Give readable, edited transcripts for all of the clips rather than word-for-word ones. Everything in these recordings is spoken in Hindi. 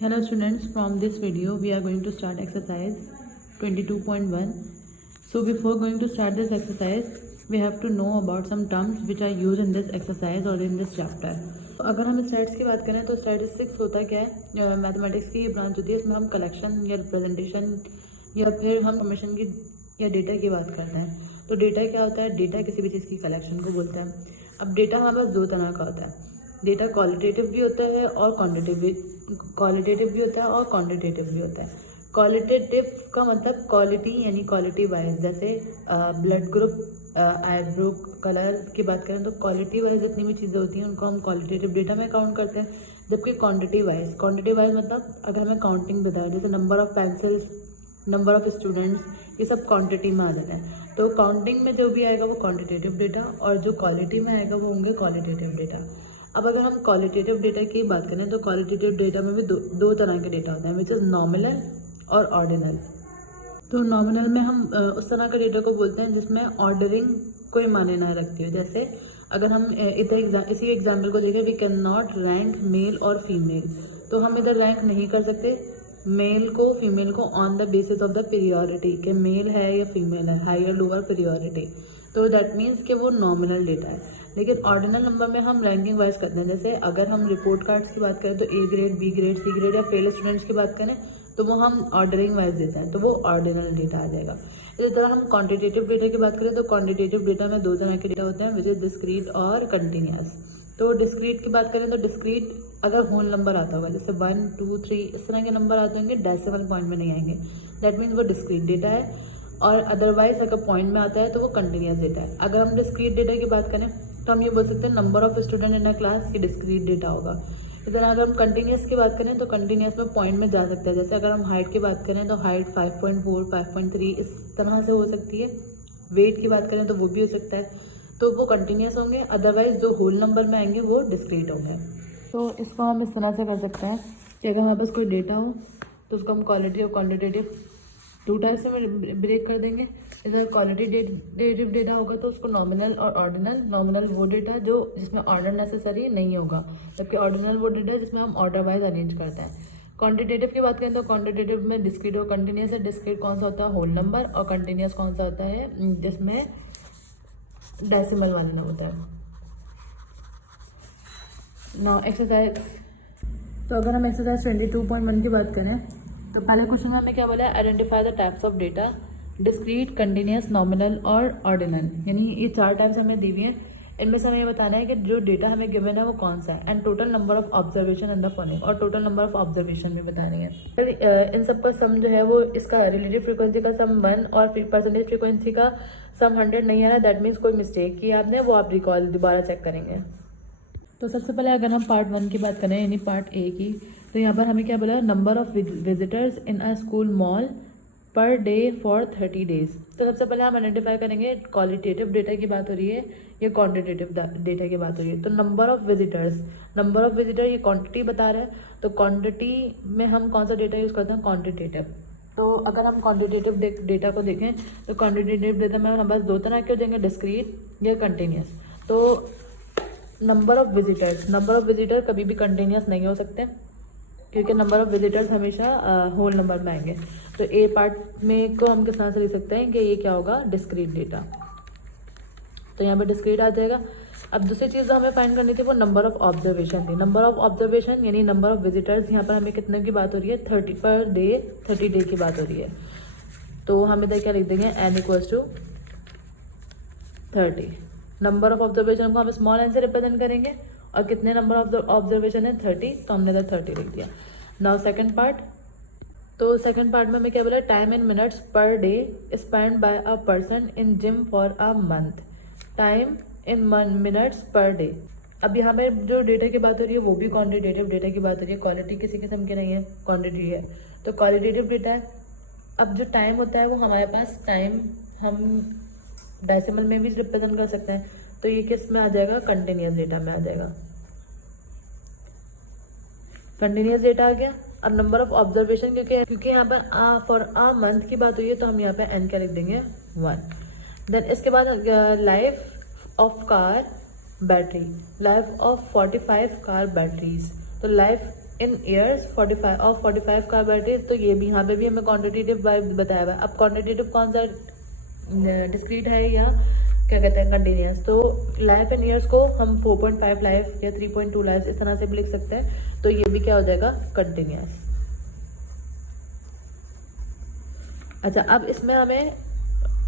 Hello students, from this video we are going to start exercise 22.1. So before going to start this exercise, we have to know about some terms which are used in this exercise or in this chapter. अगर हम स्टैट्स की बात करें तो स्टैटिस्टिक्स होता क्या है, मैथमेटिक्स की ब्रांच होती है। इसमें हम कलेक्शन या रिप्रेजेंटेशन या फिर हम इंफॉर्मेशन की या डेटा की बात करते हैं। तो डेटा क्या होता है? डेटा किसी भी चीज़ की कलेक्शन को बोलते हैं। अब डेटा हमारे पास दो तरह का होता है। डेटा क्वालिटेटिव भी होता है और क्वालिटेटिव भी होता है और क्वांटिटेटिव भी होता है। क्वालिटेटिव का मतलब क्वालिटी यानी क्वालिटी वाइज, जैसे ब्लड ग्रुप, आईब्रो कलर की बात करें तो क्वालिटी वाइज जितनी भी चीज़ें होती हैं उनको हम क्वालिटेटिव डेटा में काउंट करते हैं। जबकि क्वांटिटी वाइज मतलब अगर हमें काउंटिंग बताया, जैसे number of pencils, number of students, ये सब क्वांटिटी में आ जाता है। तो काउंटिंग में जो भी आएगा वो क्वांटिटेटिव डेटा और जो क्वालिटी में आएगा वो होंगे क्वालिटेटिव डेटा। अब अगर हम क्वालिटेटिव डेटा की बात करें तो क्वालिटेटिव डेटा में भी दो तरह के डेटा होते हैं, विच इज़ नॉमिनल और ऑर्डिनल। तो नॉमिनल में हम उस तरह के डेटा को बोलते हैं जिसमें ऑर्डरिंग कोई मायने नहीं रखती है। जैसे अगर हम इसी एग्जाम्पल को देखें, we can not rank male और फीमेल, तो हम इधर रैंक नहीं कर सकते मेल को फीमेल को on the basis of the priority, कि मेल है या फीमेल है, हायर लोअर पीरियोरिटी। तो दैट मीन्स कि वो नॉमिनल डेटा है। लेकिन ऑर्डिनल नंबर में हम रैंकिंग वाइज करते हैं। जैसे अगर हम रिपोर्ट कार्ड्स की बात करें तो A grade, B grade, C grade या फेल स्टूडेंट्स की बात करें तो वो हम ऑर्डरिंग वाइज देते हैं, तो वो ऑर्डिनल डेटा आ जाएगा। इसी तरह हम क्वांटिटेटिव डेटा की बात करें तो क्वांटिटेटिव डेटा में दो तरह के डेटा होते हैं, विच इज डिस्क्रीट और कंटिन्यूस। तो डिस्क्रीट की बात करें तो डिस्क्रीट अगर होल नंबर आता होगा, जैसे 1, 2, 3 इस तरह के नंबर आते होंगे, डेसिमल पॉइंट में नहीं आएंगे, दैट मीन्स वो डिस्क्रीट डेटा है। और अदरवाइज अगर पॉइंट में आता है तो वो कंटिन्यूस डेटा है। अगर हम डिस्क्रीट डेटा की बात करें तो हम ये बोल सकते हैं number of student in a class, ये डिस्क्रीट डेटा होगा। इस तरह अगर हम कंटिन्यूस की बात करें तो कंटिन्यूस में पॉइंट में जा सकते हैं। जैसे अगर हम हाइट की बात करें तो हाइट 5.4, 5.3 इस तरह से हो सकती है। वेट की बात करें तो वो भी हो सकता है, तो वो कंटिन्यूस होंगे। अदरवाइज जो होल नंबर में आएंगे वो डिस्क्रीट होंगे। तो इसको हम इस तरह से कर सकते हैं कि अगर हमारे पास कोई डेटा हो तो उसको हम क्वालिटी और क्वांटिटेटिव टू टाइप्स में ब्रेक कर देंगे। इधर क्वालिटेटिव डेटा होगा तो उसको नॉमिनल और ऑर्डिनल। नॉमिनल वो डेटा जो जिसमें ऑर्डर नेसेसरी नहीं होगा, जबकि ऑर्डिनल वो डेटा जिसमें हम ऑर्डर वाइज अरेंज करते हैं। क्वांटिटेटिव की बात करें तो क्वांटिटेटिव में डिस्क्रीट और कंटिन्यूस है। डिस्क्रीट कौन सा होता है? Whole number. और कंटिन्यूस कौन सा होता है? जिसमें डेसिमल वाले ना होता है। नाउ एक्सरसाइज, तो अगर हम एक्सरसाइज 22.1 की बात करें तो पहले क्वेश्चन में हमें क्या बोला है? Identify the types of data, discrete, continuous, nominal और ऑर्डिनल। यानी ये 4 टाइप्स हमें दी हुई हैं। इनमें से हमें ये बताना है कि जो डेटा हमें गिवन है वो कौन सा है, and total number of observation in the following, और टोटल नंबर ऑफ ऑब्जर्वेशन भी बतानी है। फिर इन सब का सम जो है वो इसका रिलेटिव फ्रीक्वेंसी का सम 1 और परसेंटेज फ्रीक्वेंसी का सम 100 नहीं है ना, दैट मीन्स कोई मिस्टेक की आपने, वो आप रिकॉल दोबारा चेक करेंगे। तो सबसे पहले अगर हम पार्ट 1 की बात करें यानी पार्ट ए की, तो यहाँ पर हमें क्या बोला? Number of visitors in a school mall per day for 30 days. तो सबसे पहले हम आइडेंटिफाई करेंगे क्वालिटेटिव डेटा की बात हो रही है या क्वांटिटेटिव डेटा की बात हो रही है। तो नंबर ऑफ विजिटर ये क्वांटिटी बता रहा है, तो क्वांटिटी में हम कौन सा डेटा यूज़ करते हैं? क्वांटिटेटिव। तो अगर हम क्वांटिटेटिव डेटा को देखें तो क्वांटिटेटिव डेटा में हमारे पास दो तरह के हो जाएंगे, डिस्क्रीट या कंटिन्यूस। तो नंबर ऑफ विजिटर कभी भी कंटिन्यूस नहीं हो सकते, क्योंकि नंबर ऑफ विजिटर्स हमेशा होल नंबर में आएंगे। तो ए पार्ट में को हम किस तरह से लिख सकते हैं कि ये क्या होगा? Discrete data. तो यहाँ पे डिस्क्रीट आ जाएगा। अब दूसरी चीज़ जो हमें फाइंड करनी थी वो नंबर ऑफ ऑब्जर्वेशन थी। नंबर ऑफ ऑब्जर्वेशन यानी नंबर ऑफ विजिटर्स, यहाँ पर हमें कितने की बात हो रही है? 30 पर डे, 30 डे की बात हो रही है। तो हम इधर क्या लिख देंगे? n = 30। नंबर ऑफ ऑब्जर्वेशन को हम स्मॉल एन से रिप्रेजेंट करेंगे, और कितने नंबर ऑफ ऑब्जर्वेशन है? 30, तो हमने इधर 30 लिख दिया। नाउ सेकंड पार्ट, तो सेकंड पार्ट में हमें क्या बोला? Time in minutes per day spend by a person in gym for a month. Time in minutes per day. अब यहाँ पे जो डेटा की बात हो रही है वो भी क्वांटिटेटिव डेटा की बात हो रही है। क्वालिटी किसी किस्म की नहीं है, क्वांटिटी है, तो क्वालिटेटिव डेटा है। अब जो टाइम होता है वो हमारे पास टाइम हम डेसिमल में भी रिप्रेजेंट कर सकते हैं, तो ये किस में आ जाएगा? कंटिन्यूस डेटा में आ जाएगा। कंटिन्यूस डेटा आ गया। अब नंबर ऑफ ऑब्जर्वेशन, क्योंकि यहाँ पर फॉर अ मंथ की बात हुई है तो हम यहाँ पे एन क्या लिख देंगे? 1। देन इसके बाद life of car battery, life of 45 car batteries. तो life in years 45 of 45 carbohydrate, तो ये भी यहाँ पे भी हमें क्वांटिटेटिव बताया हुआ है। अब क्वांटिटेटिव कौन सा, डिस्क्रीट है या क्या कहते हैं कंटिन्यूस। तो लाइफ इन ईयर्स को हम 4.5 लाइफ या 3.2 लाइफ इस तरह से भी लिख सकते हैं, तो ये भी क्या हो जाएगा कंटिन्यूस। अच्छा, अब इसमें हमें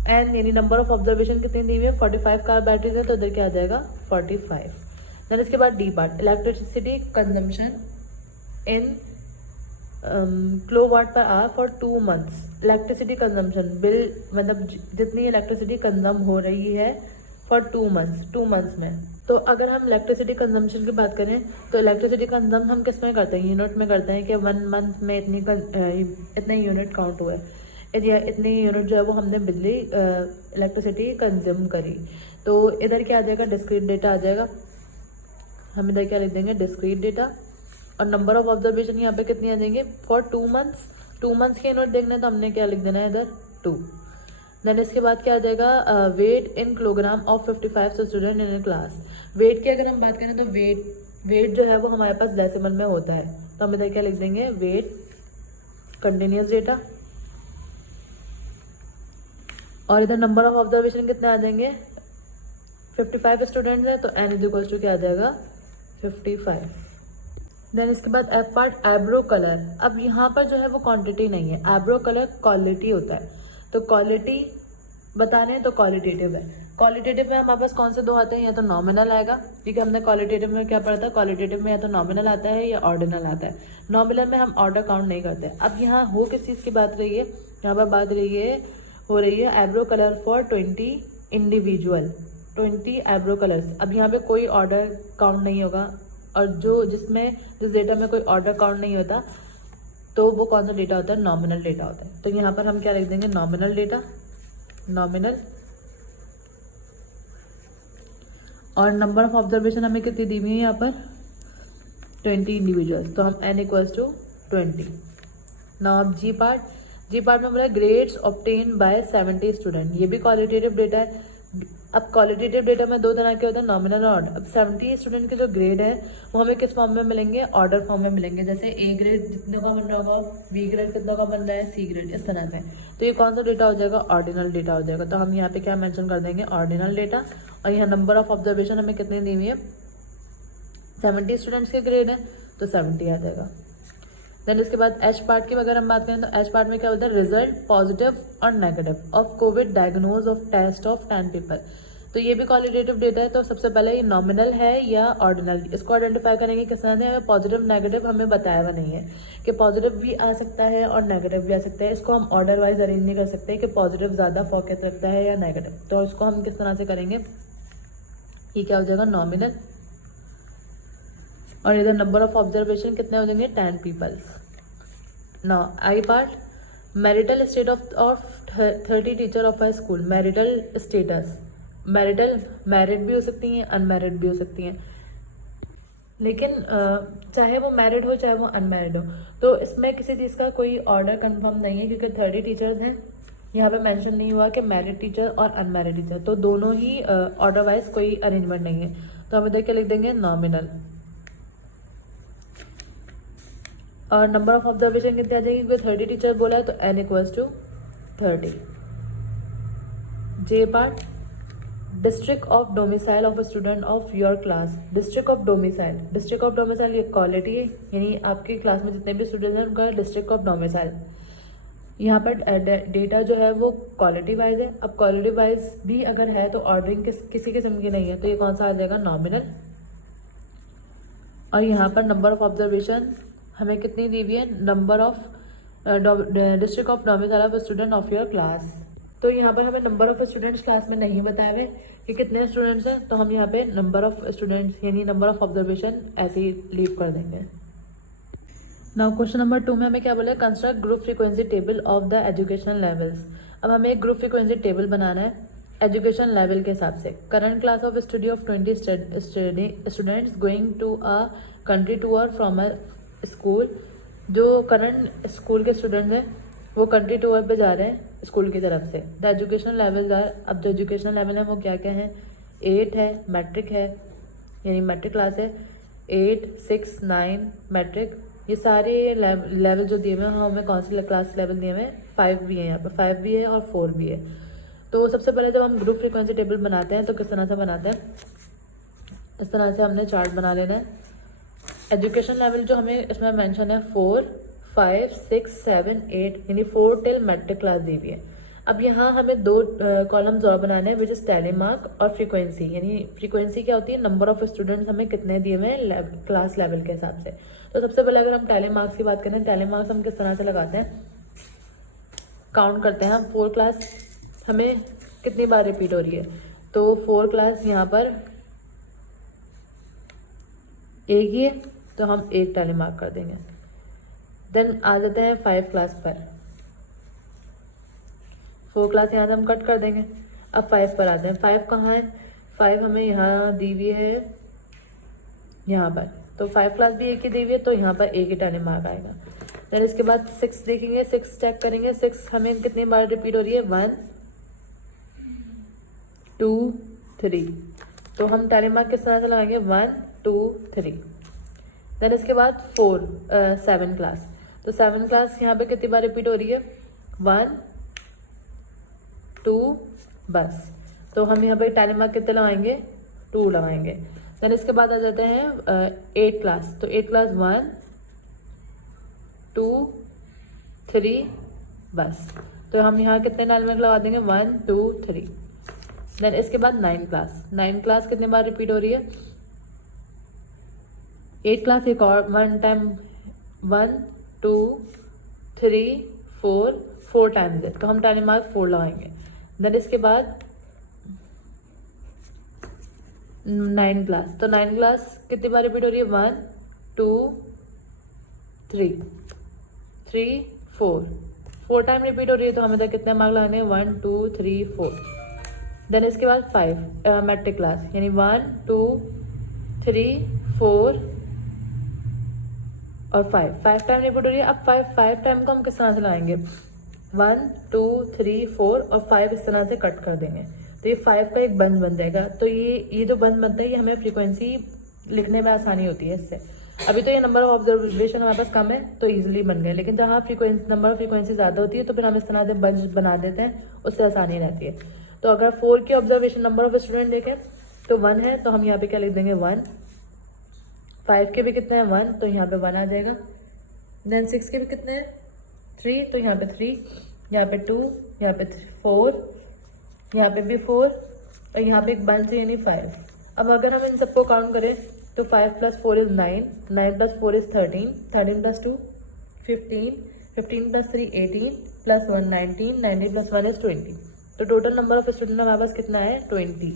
एन यानी नंबर ऑफ ऑब्जर्वेशन कितनी दी हुई है, 45 कार्बोहाइड्रेट है, तो इधर क्या आ जाएगा 45। देन इसके बाद D part, electricity consumption in kilowatt per hour for 2 months. Electricity consumption bill मतलब जितनी इलेक्ट्रिसिटी कंजम हो रही है फॉर 2 मंथ्स में। तो अगर हम इलेक्ट्रिसिटी कंजम्पशन की बात करें तो इलेक्ट्रिसिटी कंजम हम किस में करते हैं, यूनिट में करते हैं कि 1 मंथ में इतने यूनिट काउंट हुए, इतनी यूनिट जो है वो हमने बिजली इलेक्ट्रिसिटी कंज्यूम करी। तो इधर क्या आ जाएगा डिस्क्रीट डेटा आ जाएगा, हम इधर क्या लिख देंगे डिस्क्रीट डेटा। और नंबर ऑफ ऑब्जर्वेशन यहाँ पे कितनी आ जाएंगे फॉर 2 मंथ्स के यूनिट देखना है, तो हमने क्या लिख देना है इधर 2। देन इसके बाद क्या आ जाएगा weight in kilogram of 55 student in a class. Weight की अगर हम बात करें तो वेट जो है वो हमारे पास डेसिमल में होता है, तो हम इधर क्या लिख देंगे वेट कंटिन्यूस डेटा। और इधर नंबर ऑफ ऑब्जर्वेशन कितने आ जाएंगे 55 स्टूडेंट्स है, तो एन इज इक्वल टू क्या आ जाएगा 55। देन इसके बाद एफ पार्ट एब्रो कलर। अब यहाँ पर जो है वो क्वांटिटी नहीं है, एब्रो कलर क्वालिटी होता है, तो क्वालिटी बता रहे हैं तो क्वालिटेटिव है। क्वालिटेटिव में हमारे पास कौन से दो आते हैं, या तो नॉमिनल आएगा, क्योंकि हमने क्वालिटेटिव में क्या पढ़ा था, क्वालिटेटिव में या तो नॉमिनल आता है या ऑर्डिनल आता है। नॉमिनल में हम ऑर्डर काउंट नहीं करते। अब यहाँ हो किस चीज़ की बात रही है, यहाँ पर बात हो रही है एब्रो कलर फॉर 20 इंडिविजुअल, 20 एब्रो कलर्स। अब यहाँ पे कोई ऑर्डर काउंट नहीं होगा, और जिस डेटा में कोई ऑर्डर काउंट नहीं होता तो वो कौन सा डेटा होता है, नॉमिनल डेटा होता है। तो यहाँ पर हम क्या लिख देंगे नॉमिनल डेटा, नॉमिनल। और नंबर ऑफ ऑब्जर्वेशन हमें कितनी दी हुई है यहाँ पर 20 इंडिविजुअल्स, तो हम n इक्वल्स टू 20। नाउ अब जी पार्ट में बोला ग्रेड्स ऑब्टेन बाय 70 स्टूडेंट, ये भी क्वालिटेटिव डेटा है। अब क्वालिटेटिव डेटा में दो तरह के होते हैं, नॉमिनल और ऑर्डर। अब 70 स्टूडेंट के जो ग्रेड है वो हमें किस फॉर्म में मिलेंगे, ऑर्डर फॉर्म में मिलेंगे। जैसे ए ग्रेड जितने का बन रहा होगा, बी ग्रेड कितनों का बन रहा है, सी ग्रेड, इस तरह से। तो ये कौन सा डेटा हो जाएगा, ऑर्डिनल डेटा हो जाएगा। तो हम यहाँ पे क्या मेंशन कर देंगे ऑर्डिनल डेटा। और यहाँ नंबर ऑफ ऑब्जर्वेशन हमें कितनी दी हुई है 70 स्टूडेंट्स के ग्रेड है, तो 70 आ जाएगा। देन इसके बाद एच पार्ट की अगर हम बात करें तो एच पार्ट में क्या होता है, रिजल्ट पॉजिटिव और negative of Covid diagnose of test of 10 people. तो ये भी क्वालिटेटिव डेटा है। तो सबसे पहले ये नॉमिनल है या ऑर्डिनल, इसको आइडेंटिफाई करेंगे किस तरह से, हमें पॉजिटिव नेगेटिव हमें बताया हुआ नहीं है कि पॉजिटिव भी आ सकता है और नेगेटिव भी आ सकता है। इसको हम ऑर्डर वाइज अरेंज नहीं कर सकते कि पॉजिटिव ज़्यादा फोकस रखता है या नेगेटिव। तो इसको हम किस तरह से करेंगे, ये क्या हो जाएगा नॉमिनल। और इधर नंबर ऑफ ऑब्जर्वेशन कितने हो जाएंगे 10 peoples. Now I part marital state of 30 teacher of a school. Marital status, marital married भी हो सकती हैं, अनमैरिड भी हो सकती हैं, लेकिन चाहे वो मैरिड हो चाहे वो अनमैरिड हो, तो इसमें किसी चीज़ का कोई ऑर्डर कंफर्म नहीं है, क्योंकि 30 टीचर्स हैं। यहाँ पे मेंशन नहीं हुआ कि मैरिड टीचर और अनमैरिड टीचर, तो दोनों ही ऑर्डर वाइज कोई अरेंजमेंट नहीं है। तो हम इधर क्या लिख देंगे नॉमिनल। और नंबर ऑफ ऑब्जर्वेशन कितने आ जाएंगे, क्योंकि 30 टीचर बोला है, तो n equals to 30। J part district of domicile of a student of your class. District of domicile ये क्वालिटी है, यानी आपकी क्लास में जितने भी स्टूडेंट्स हैं उनका डिस्ट्रिक्ट ऑफ डोमिसाइल। यहाँ पर डेटा जो है वो क्वालिटी वाइज है। अब क्वालिटी वाइज भी अगर है तो ऑर्डरिंग किसी किस्म की नहीं है, तो ये कौन सा आ जाएगा नॉमिनल। और यहाँ पर नंबर ऑफ ऑब्जर्वेशन हमें कितनी दी हुई है, number of district of domicile of student of your class. तो यहाँ पर हमें नंबर ऑफ स्टूडेंट्स क्लास में नहीं बताए हुए कि कितने स्टूडेंट्स हैं, तो हम यहाँ पे नंबर ऑफ स्टूडेंट्स यानी नंबर ऑफ ऑब्जर्वेशन ऐसे ही लीव कर देंगे। नाउ क्वेश्चन नंबर 2 में हमें क्या बोला है, construct group frequency table of the educational levels. अब हमें एक ग्रुप फ्रीक्वेंसी टेबल बनाना है एजुकेशन लेवल के हिसाब से। Current class of study of 20 students going to a country tour from a school. जो करंट स्कूल के स्टूडेंट्स हैं वो कंट्री टूर पे जा रहे हैं स्कूल की तरफ से। द एजुकेशनल लेवल आर, अब जो एजुकेशनल लेवल है वो क्या क्या है, 8 है, मैट्रिक है यानी मैट्रिक क्लास है, 8, 6, 9 मैट्रिक ये सारे लेवल जो दिए हुए हैं, हमें कौन से क्लास लेवल दिए हुए हैं, 5 भी है, यहाँ पे 5 भी है और 4 भी है। तो सबसे पहले जब हम ग्रुप फ्रीक्वेंसी टेबल बनाते हैं तो किस तरह से बनाते हैं, इस तरह से हमने चार्ट बना लेना है। एजुकेशन लेवल जो हमें इसमें मेंशन है 4, 5, 6, 7, 8 यानी 4 टिल मैट्रिक क्लास दी हुई है। अब यहाँ हमें 2 कॉलम्स और बनाने हैं, विच इज टैली मार्क और फ्रीक्वेंसी। यानी फ्रीक्वेंसी क्या होती है, नंबर ऑफ स्टूडेंट्स हमें कितने दिए हुए हैं क्लास लेवल के हिसाब से। तो सबसे पहले अगर हम टैली मार्क्स की बात करें, टैली मार्क्स हम किस तरह से लगाते हैं, काउंट करते हैं हम 4 क्लास हमें कितनी बार रिपीट हो रही है। तो 4 क्लास यहाँ पर एक ही है तो हम 1 टैली मार्क कर देंगे। देन आ जाते हैं 5 क्लास पर, 4 क्लास यहाँ से हम कट कर देंगे। अब 5 पर आते हैं। 5 कहाँ है, 5 हमें यहाँ दी हुई है यहाँ पर, तो 5 क्लास भी एक ही दी हुई है तो यहाँ पर एक ही टैली मार्क आएगा। देन इसके बाद 6 देखेंगे, 6 चेक करेंगे, 6 हमें कितनी बार रिपीट हो रही है, 1, 2, 3। तो हम टैली मार्क किस तरह से लगाएंगे, 1, 2, 3। देन इसके बाद 7 क्लास, तो 7 क्लास यहाँ पे कितनी बार रिपीट हो रही है, 1, 2, बस। तो हम यहाँ पे टैली मार्क कितने लगाएंगे, 2 लगाएंगे। देन इसके बाद आ जाते हैं 8 क्लास, तो 8 क्लास 1, 2, 3 बस। तो हम यहाँ कितने टैली मार्क लगा देंगे, 1, 2, 3। देन इसके बाद 9 क्लास, 9 क्लास कितने बार रिपीट हो रही है, 8 क्लास एक और 1 टाइम, 1, 2, 3, 4 टाइम्स है तो हम टैली मार्क 4 लगाएंगे। देन इसके बाद 9 क्लास, तो 9 क्लास कितनी बार रिपीट हो रही है, 1, 2, 3, 4 टाइम रिपीट हो रही है तो हमें तो कितने मार्क लगाने हैं, 1, 2, 3, 4। देन इसके बाद 5 मैट्रिक क्लास, यानी 1, 2, 3, 4 और 5 टाइम रिपीट हो रही है। अब 5 टाइम को हम किस तरह से लगाएंगे, 1, 2, 3, 4 और 5 इस तरह से कट कर देंगे तो ये 5 का एक बंद बन जाएगा। तो ये जो बंद बनता है ये हमें फ्रीक्वेंसी लिखने में आसानी होती है इससे। अभी तो ये नंबर ऑफ ऑब्जर्वेशन हमारे पास कम है तो इजीली बन गया, लेकिन जहाँ नंबर ऑफ फ्रीक्वेंसी ज़्यादा होती है तो फिर हम इस तरह से बंच बना देते हैं, उससे आसानी रहती है। तो अगर 4 की ऑब्जर्वेशन नंबर ऑफ स्टूडेंट देखें तो 1 है तो हम यहाँ पे क्या लिख देंगे, 1। 5 के भी कितने हैं, 1, तो यहाँ पे 1 आ जाएगा। देन 6 के भी कितने हैं, 3, तो यहाँ पे 3, यहाँ पे 2, यहाँ पे 4, यहाँ पे भी 4 और यहाँ पे एक बंच है यानी 5। अब अगर हम इन सबको काउंट करें तो 5 + 4 इज 9, 9 + 4 इज 13, 13 + 2 15, 15 + 3 18 + 1 19, 19 + 1 इज 20। तो टोटल नंबर ऑफ स्टूडेंट हमारे पास कितना है, 20।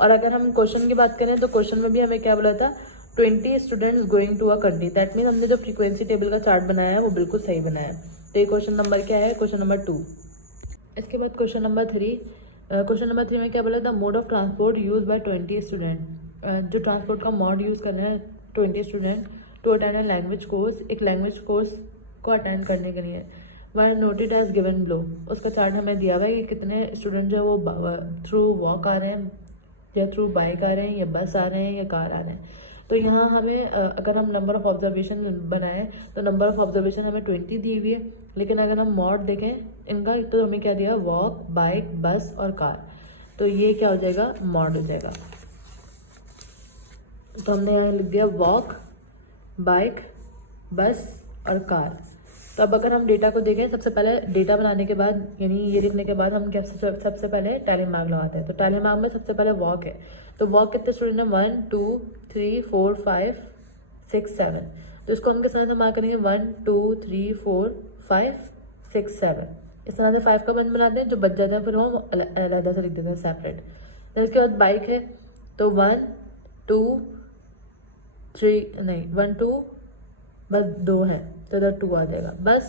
और अगर हम क्वेश्चन की बात करें तो क्वेश्चन में भी हमें क्या बोला था, 20 students going to a country. That mean हमने जो फ्रीक्वेंसी टेबल का चार्ट बनाया है वो बिल्कुल सही बनाया है। तो ये क्वेश्चन नंबर क्या है, क्वेश्चन नंबर 2। इसके बाद क्वेश्चन नंबर 3, क्वेश्चन नंबर 3 में क्या बोला था, mode of transport use by 20 student. जो ट्रांसपोर्ट का मोड यूज़ कर रहे हैं 20 student to attend a language course, एक लैंग्वेज कोर्स को अटेंड करने के लिए। वह नोटेड एज गिवन बिलो, उसका चार्ट हमें दिया हुआ है कि कितने स्टूडेंट जो है वो थ्रू वॉक आ रहे हैं या थ्रू बाइक आ रहे हैं या बस आ रहे हैं या कार आ रहे हैं। तो यहाँ हमें अगर हम नंबर ऑफ ऑब्जर्वेशन बनाएं तो नंबर ऑफ ऑब्जर्वेशन हमें 20 दी हुई है, लेकिन अगर हम मॉड देखें इनका तो हमें क्या दिया, वॉक, बाइक, बस और कार। तो ये क्या हो जाएगा, मॉड हो जाएगा। तो हमने यहाँ लिख दिया वॉक, बाइक, बस और कार। तो अब अगर हम डेटा को देखें, सबसे पहले डेटा बनाने के बाद यानी ये लिखने के बाद हम क्या सबसे पहले टैली मार्क लगाते हैं। तो टैली मार्क में सबसे पहले वॉक है, तो वॉक कितने स्टूडेंट हैं, 1 2 3 4 5 6 7। तो इसको हम किस तरह से मार्क करेंगे, 1 2 3 4 5 6 7। इस तरह से 5 का बंद बनाते हैं, जो बच जाते हैं फिर हम अलग से लिख देते हैं सेपरेट। फिर इसके बाद बाइक है तो 1 2 3 नहीं 1 2 बस 2 है तो इधर 2 आ जाएगा। बस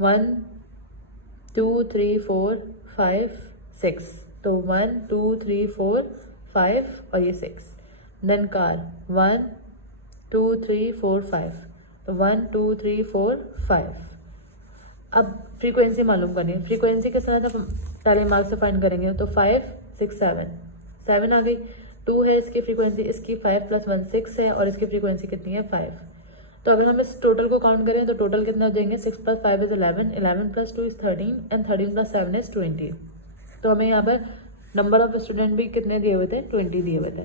1 2 3 4 5 6, तो 1 2 3 4 5 और ये 6। देन कार 1 2 3 4 5, तो 1 2 3 4 5। अब फ्रीक्वेंसी मालूम करनी है, फ्रीक्वेंसी किस तरह से टैली मार्क से फाइंड करेंगे, तो 5 6 7 आ गई। 2 है इसकी फ्रीक्वेंसी, इसकी 5 + 1 6 है और इसकी फ्रीक्वेंसी कितनी है 5। तो अगर हम इस टोटल को काउंट करें तो टोटल कितना हो जाएंगे 6 + 5 इज 11, 11 + 2 इज 13 एंड 13 + 7 इज 20। तो हमें यहाँ पर नंबर ऑफ स्टूडेंट भी कितने दिए हुए थे, 20 दिए हुए थे।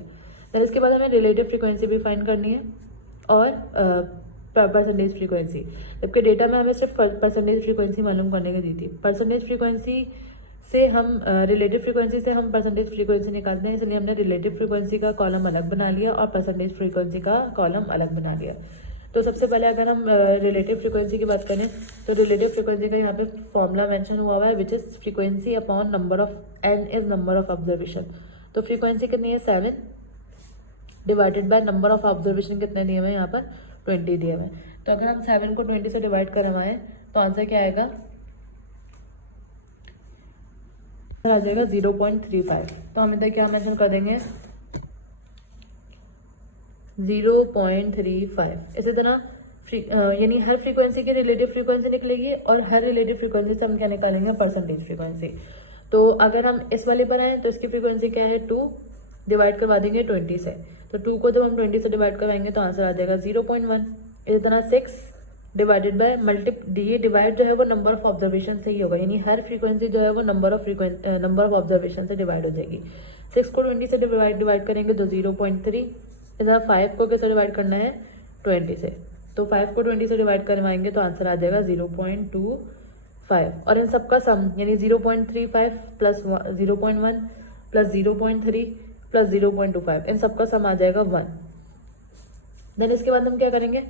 देन इसके बाद हमें रिलेटिव फ्रीक्वेंसी भी फाइंड करनी है और परसेंटेज फ्रीक्वेंसी, जबकि डेटा में हमें सिर्फ परसेंटेज फ्रीक्वेंसी मालूम करने की दी थी। परसेंटेज फ्रीक्वेंसी से हम रिलेटिव फ्रीक्वेंसी से हम परसेंटेज फ्रीक्वेंसी निकालते हैं, इसलिए हमने रिलेटिव फ्रीक्वेंसी का कॉलम अलग बना लिया और परसेंटेज फ्रीक्वेंसी का कॉलम अलग बना लिया। तो सबसे पहले अगर हम रिलेटिव फ्रीक्वेंसी की बात करें तो रिलेटिव फ्रीक्वेंसी का यहाँ पे फॉर्मूला मेंशन हुआ हुआ है, which is frequency upon number of n is number of observation. तो फ्रीक्वेंसी कितनी है 7 divided by number of observation कितने दिए हुए हैं यहाँ पर 20 दिए हुए हैं। तो अगर हम 7 को 20 से डिवाइड करवाएं तो आंसर क्या आएगा, आ जाएगा 0.35। तो हम इधर क्या मेंशन कर देंगे 0.35। इसी तरह यानी हर फ्रीक्वेंसी की रिलेटिव फ्रीक्वेंसी निकलेगी और हर रिलेटिव फ्रीक्वेंसी से हम क्या निकालेंगे परसेंटेज फ्रीक्वेंसी। तो अगर हम इस वाले पर आए तो इसकी फ्रीक्वेंसी क्या है 2 डिवाइड करवा देंगे 20 से। तो 2 को जब हम 20 से डिवाइड करवाएंगे तो आंसर आ जाएगा 0.1। इसी तरह 6 डिवाइडेड बाय ये डिवाइड जो है वो नंबर ऑफ ऑब्जर्वेशन से ही होगा, यानी हर फ्रीक्वेंसी जो है वो नंबर ऑफ ऑब्जर्वेशन से डिवाइड हो जाएगी। 6 को 20 से डिवाइड करेंगे तो 0.3। इधर 5 को कैसे डिवाइड करना है 20 से, तो 5 को 20 से डिवाइड करवाएंगे तो आंसर आ जाएगा 0.25। और इन सबका सम यानी 0.35 प्लस 0.1 प्लस 0.3 प्लस 0.25 इन सबका सम आ जाएगा 1। देन इसके बाद हम क्या करेंगे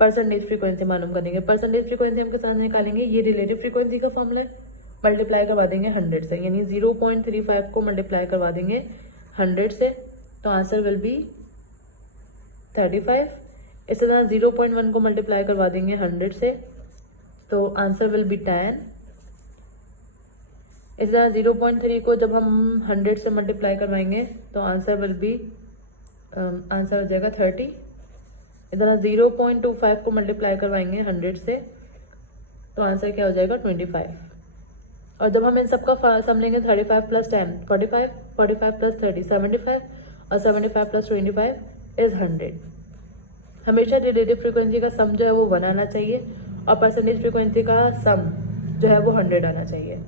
परसेंटेज फ्रीक्वेंसी मालूम करेंगे। परसेंटेज फ्रीक्वेंसी हम किस तरह निकालेंगे, ये रिलेटिव फ्रीक्वेंसी का फॉर्मूला है, मल्टीप्लाई करवा देंगे 100 से, यानी 0.35 को मल्टीप्लाई करवा देंगे 100 से तो आंसर विल बी 35। इसी तरह 0.1 को मल्टीप्लाई करवा देंगे 100 से तो आंसर विल बी 10। इसी तरह 0.3 को जब हम 100 से मल्टीप्लाई करवाएंगे तो आंसर विल बी आंसर हो जाएगा 30। इधर 0.25 को मल्टीप्लाई करवाएंगे 100 से तो आंसर क्या हो जाएगा 25। और जब हम इन सबका सम लेंगे 35 + 10 45, 45 + 30 75 और 75 + 25 इज 100। हमेशा रिलेटिव फ्रीक्वेंसी का सम जो है वो 1 आना चाहिए और परसेंटेज फ्रीक्वेंसी का सम जो है वो 100 आना चाहिए।